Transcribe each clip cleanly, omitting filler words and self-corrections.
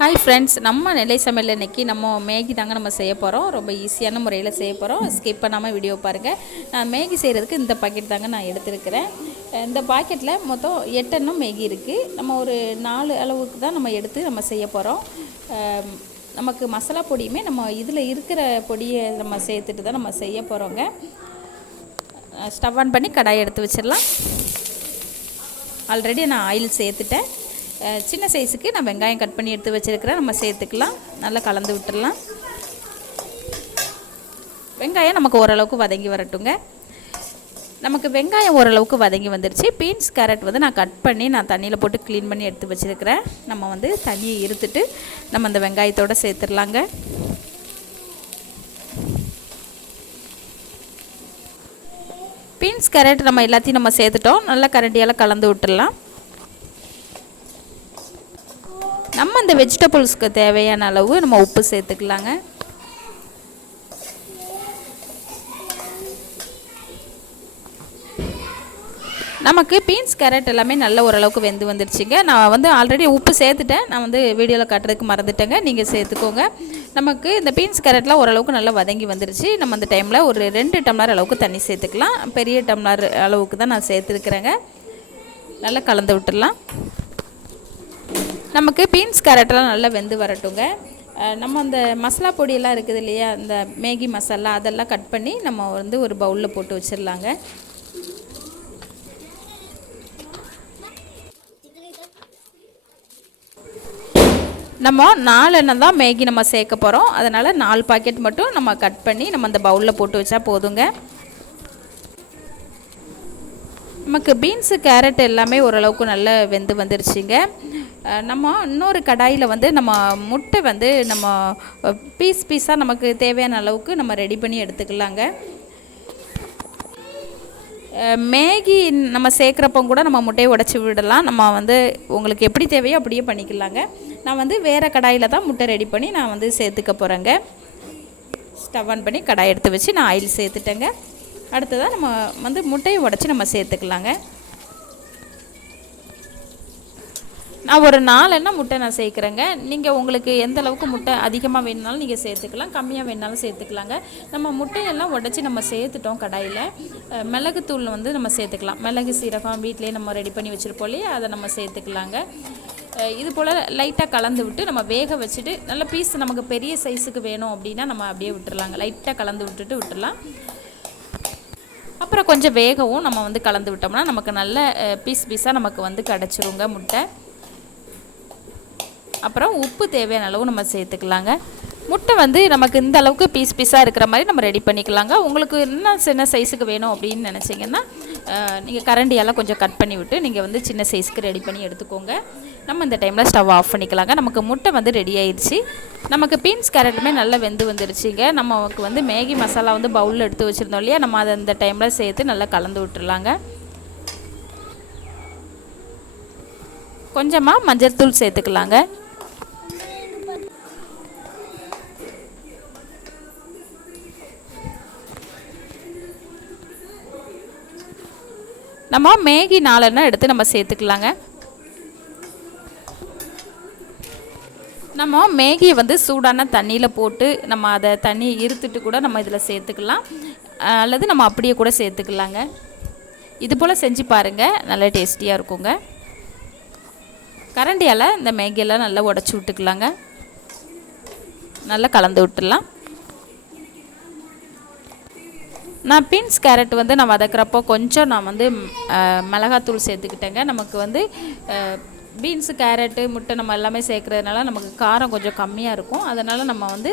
Hi friends, நம்ம நிலை சமையல் இன்றைக்கி நம்ம மேகி தாங்க நம்ம செய்ய போகிறோம். ரொம்ப ஈஸியான முறையில் செய்ய போகிறோம். ஸ்கிப் பண்ணாமல் வீடியோ பாருங்கள். நான் மேகி செய்கிறதுக்கு இந்த பாக்கெட் தாங்க நான் எடுத்துருக்கிறேன். இந்த பாக்கெட்டில் மொத்தம் 8 எண்ணம் மேகி இருக்குது. நம்ம ஒரு 4 அளவுக்கு தான் நம்ம எடுத்து நம்ம செய்ய போகிறோம். நமக்கு மசாலா பொடியுமே நம்ம இதில் இருக்கிற பொடியை நம்ம சேர்த்துட்டு தான் நம்ம செய்ய போகிறோங்க. ஸ்டவ் ஆன் பண்ணி கடாயை எடுத்து வச்சிடலாம். ஆல்ரெடி நான் ஆயில் சேர்த்துட்டேன். சின்ன சைஸுக்கு நான் வெங்காயம் கட் பண்ணி எடுத்து வச்சுருக்கிறேன். நம்ம சேர்த்துக்கலாம். நல்லா கலந்து விட்டுடலாம். வெங்காயம் நமக்கு ஓரளவுக்கு வதங்கி வரட்டுங்க. நமக்கு வெங்காயம் ஓரளவுக்கு வதங்கி வந்துருச்சு. பீன்ஸ் கேரட் வந்து நான் கட் பண்ணி நான் தண்ணியில் போட்டு க்ளீன் பண்ணி எடுத்து வச்சுருக்கிறேன். நம்ம வந்து தண்ணியை இருத்துட்டு நம்ம அந்த வெங்காயத்தோடு சேர்த்துடலாங்க. பீன்ஸ் கேரட் நம்ம எல்லாத்தையும் நம்ம சேர்த்துட்டோம். நல்லா கரண்டியால் கலந்து விட்டுடலாம். நம்ம இந்த வெஜிடபிள்ஸ்க்கு தேவையான அளவு நம்ம உப்பு சேர்த்துக்கலாங்க. நமக்கு பீன்ஸ் கேரட் எல்லாமே நல்ல ஓரளவுக்கு வெந்து வந்துருச்சுங்க. நான் வந்து ஆல்ரெடி உப்பு சேர்த்துட்டேன். நான் வந்து வீடியோவில் காட்டுறதுக்கு மறந்துட்டேங்க. நீங்கள் சேர்த்துக்கோங்க. நமக்கு இந்த பீன்ஸ் கேரட்லாம் ஓரளவுக்கு நல்லா வதங்கி வந்துருச்சு. நம்ம அந்த டைமில் ஒரு 2 டம்ளர் அளவுக்கு தண்ணி சேர்த்துக்கலாம். பெரிய டம்ளர் அளவுக்கு தான் நான் சேர்த்துருக்குறேங்க. நல்லா கலந்து விட்டுடலாம். நமக்கு பீன்ஸ் கேரட்டெல்லாம் நல்லா வெந்து வரட்டுங்க. நம்ம அந்த மசாலா பொடியெல்லாம் இருக்குது இல்லையா, அந்த மேகி மசாலா அதெல்லாம் கட் பண்ணி நம்ம வந்து ஒரு பவுலில் போட்டு வச்சிடலாங்க. நம்ம 4 எண்ணம் தான் மேகி நம்ம சேர்க்க போகிறோம். அதனால் 4 பாக்கெட் மட்டும் நம்ம கட் பண்ணி நம்ம அந்த பவுலில் போட்டு வச்சா போதுங்க. நமக்கு பீன்ஸு கேரட் எல்லாமே ஓரளவுக்கு நல்லா வெந்து வந்துருச்சுங்க. நம்ம இன்னொரு கடாயில் வந்து நம்ம முட்டை வந்து நம்ம பீஸாக நமக்கு தேவையான அளவுக்கு நம்ம ரெடி பண்ணி எடுத்துக்கலாங்க. மேகி நம்ம சேர்க்குறப்போ கூட நம்ம முட்டையை உடச்சி விடலாம். நம்ம வந்து உங்களுக்கு எப்படி தேவையோ அப்படியே பண்ணிக்கலாங்க. நான் வந்து வேறு கடாயில் தான் முட்டை ரெடி பண்ணி நான் வந்து சேர்த்துக்க போகிறேங்க. ஸ்டவ் ஆன் பண்ணி கடாய் எடுத்து வச்சு நான் ஆயில் சேர்த்துட்டேங்க. அடுத்ததாக நம்ம வந்து முட்டையை உடச்சி நம்ம சேர்த்துக்கலாங்க. நான் ஒரு 4 எண்ணம் முட்டை நான் சேர்க்குறேங்க. நீங்கள் உங்களுக்கு எந்த அளவுக்கு முட்டை அதிகமாக வேணுனாலும் நீங்கள் சேர்த்துக்கலாம், கம்மியாக வேணுனாலும் சேர்த்துக்கலாங்க. நம்ம முட்டையெல்லாம் உடச்சி நம்ம சேர்த்துட்டோம். கடாயில் மிளகுத்தூள் வந்து நம்ம சேர்த்துக்கலாம். மிளகு சீரகம் வீட்டிலே நம்ம ரெடி பண்ணி வச்சுருப்போம் இல்லையா, அதை நம்ம சேர்த்துக்கலாங்க. இது போல் லைட்டாக கலந்து விட்டு நம்ம வேக வச்சுட்டு நல்ல பீஸ் நமக்கு பெரிய சைஸுக்கு வேணும் அப்படின்னா நம்ம அப்படியே விட்டுடலாங்க. லைட்டாக கலந்து விட்டுடலாம். அப்புறம் கொஞ்சம் வேகவும் நம்ம வந்து கலந்து விட்டோம்னா நமக்கு நல்ல பீஸாக நமக்கு வந்து கிடச்சிருங்க முட்டை. அப்புறம் உப்பு தேவையான அளவு நம்ம சேர்த்துக்கலாங்க. முட்டை வந்து நமக்கு இந்த அளவுக்கு பீஸாக இருக்கிற மாதிரி நம்ம ரெடி பண்ணிக்கலாங்க. உங்களுக்கு இன்னும் சின்ன சைஸுக்கு வேணும் அப்படின்னு நினச்சிங்கன்னா நீங்கள் கரண்டியெல்லாம் கொஞ்சம் கட் பண்ணி விட்டு நீங்கள் வந்து சின்ன சைஸுக்கு ரெடி பண்ணி எடுத்துக்கோங்க. நம்ம இந்த டைமில் ஸ்டவ் ஆஃப் பண்ணிக்கலாங்க. நமக்கு முட்டை வந்து ரெடி ஆயிடுச்சு. நமக்கு பீன்ஸ் கேரட்டுமே நல்லா வெந்து வந்துருச்சுங்க. நமக்கு வந்து மேகி மசாலா வந்து பவுலில் எடுத்து வச்சுருந்தோம் இல்லையா, நம்ம அதை இந்த டைமில் சேர்த்து நல்லா கலந்து விட்டுருலாங்க. கொஞ்சமாக மஞ்சள் தூள் சேர்த்துக்கலாங்க. நம்ம மேகி 4 எண்ணம் எடுத்து நம்ம சேர்த்துக்கலாங்க. நம்ம மேகியை வந்து சூடான தண்ணியில் போட்டு நம்ம அதை தண்ணி இருத்துட்டு கூட நம்ம இதில் சேர்த்துக்கலாம், அல்லது நம்ம அப்படியே கூட சேர்த்துக்கலாங்க. இது போல் செஞ்சு பாருங்கள், நல்லா டேஸ்டியாக இருக்குங்க. கரண்டியால் இந்த மேகியெல்லாம் நல்லா உடச்சி விட்டுக்கலாங்க. நல்லா கலந்து விட்டுடலாம். நான் பீன்ஸ் கேரட் வந்து நான் வதக்கிறப்போ கொஞ்சம் நான் வந்து மிளகாத்தூள் சேர்த்துக்கிட்டேங்க. நமக்கு வந்து பீன்ஸு கேரட்டு முட்டை நம்ம எல்லாமே சேர்க்குறதுனால நமக்கு காரம் கொஞ்சம் கம்மியாக இருக்கும். அதனால் நம்ம வந்து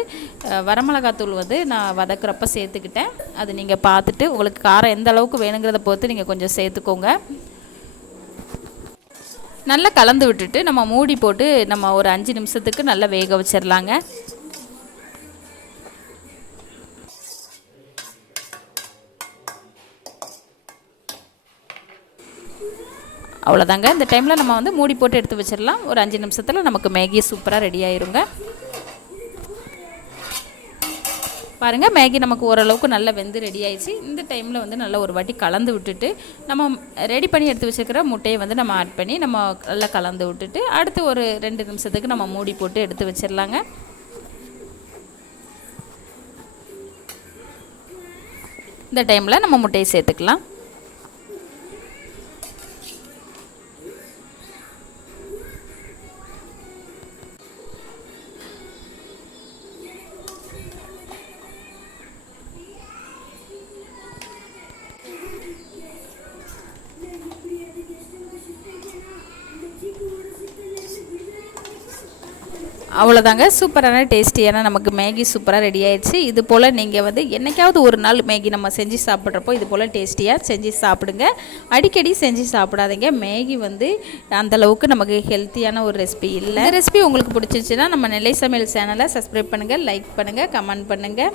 வரமிளகாத்தூள் வந்து நான் வதக்கிறப்ப சேர்த்துக்கிட்டேன். அது நீங்கள் பார்த்துட்டு உங்களுக்கு காரம் எந்த அளவுக்கு வேணுங்கிறத பொறுத்து நீங்கள் கொஞ்சம் சேர்த்துக்கோங்க. நல்லா கலந்து விட்டுட்டு நம்ம மூடி போட்டு நம்ம ஒரு 5 நிமிஷத்துக்கு நல்லா வேக வச்சிடலாங்க. அவ்வளோதாங்க. இந்த டைமில் நம்ம வந்து மூடி போட்டு எடுத்து வச்சிடலாம். ஒரு 5 நிமிஷத்தில் நமக்கு மேகி சூப்பராக ரெடி ஆயிருங்க. பாருங்கள் மேகி நமக்கு ஓரளவுக்கு நல்லா வெந்து ரெடி ஆயிடுச்சு. இந்த டைமில் வந்து நல்லா ஒரு வாட்டி கலந்து விட்டுட்டு நம்ம ரெடி பண்ணி எடுத்து வச்சுருக்கிற முட்டையை வந்து நம்ம ஆட் பண்ணி நம்ம நல்லா கலந்து விட்டுட்டு அடுத்து ஒரு 2 நிமிஷத்துக்கு நம்ம மூடி போட்டு எடுத்து வச்சிடலாங்க. இந்த டைமில் நம்ம முட்டையை சேர்த்துக்கலாம். அவ்வளோதாங்க, சூப்பரான டேஸ்டியான நமக்கு மேகி சூப்பராக ரெடி ஆயிடுச்சு. இது போல் நீங்கள் வந்து என்றைக்காவது ஒரு நாள் மேகி நம்ம செஞ்சு சாப்பிட்றப்போ இது போல் டேஸ்டியாக செஞ்சு சாப்பிடுங்க. அடிக்கடி செஞ்சு சாப்பிடாதீங்க. மேகி வந்து அந்தளவுக்கு நமக்கு ஹெல்த்தியான ஒரு ரெசிபி இல்லை. இந்த ரெசிபி உங்களுக்கு பிடிச்சிருச்சுன்னா நம்ம நெல்லை சமையல் சேனலை சப்ஸ்கிரைப் பண்ணுங்கள், லைக் பண்ணுங்கள், கமெண்ட் பண்ணுங்கள்.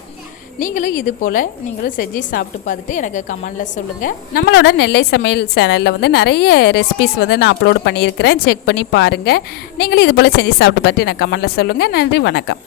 நீங்களும் இது போல் நீங்களும் செஞ்சு சாப்பிட்டு பார்த்துட்டு எனக்கு கமெண்டில் சொல்லுங்கள். நம்மளோட நெல்லை சமையல் சேனலில் வந்து நிறைய ரெசிபிஸ் வந்து நான் அப்லோட் பண்ணியிருக்கிறேன், செக் பண்ணி பாருங்கள். நீங்களும் இது போல் செஞ்சு சாப்பிட்டு பார்த்துட்டு எனக்கு கமெண்டில் சொல்லுங்கள். நன்றி, வணக்கம்.